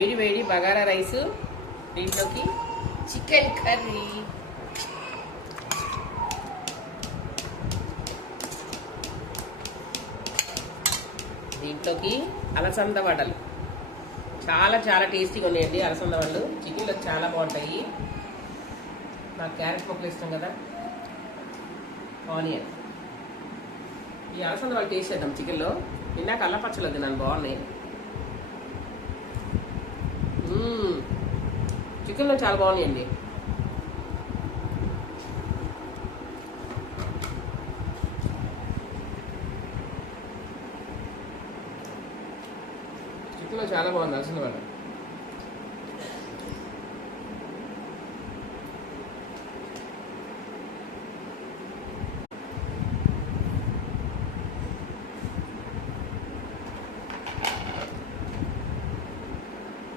వేడి వేడి బగారా రైస్, దీంట్లోకి చికెన్ కర్రీ, దీంట్లోకి అలసంద వడలు. చాలా చాలా టేస్టీగా ఉన్నాయండి అలసంద వడలు. చికెన్లో చాలా బాగుంటాయి. నాకు క్యారెట్ ముక్కలు ఇష్టం కదా, ఆనియన్. ఈ అలసంద వడలు టేస్ట్ చేద్దాం చికెన్లో. ఇందాక అల్లపచ్చలు తిన్నాను, బాగున్నాయి. చికెన్లో చాలా బాగున్నాయండి. చికెన్లో చాలా బాగుంది అలసంద వడ.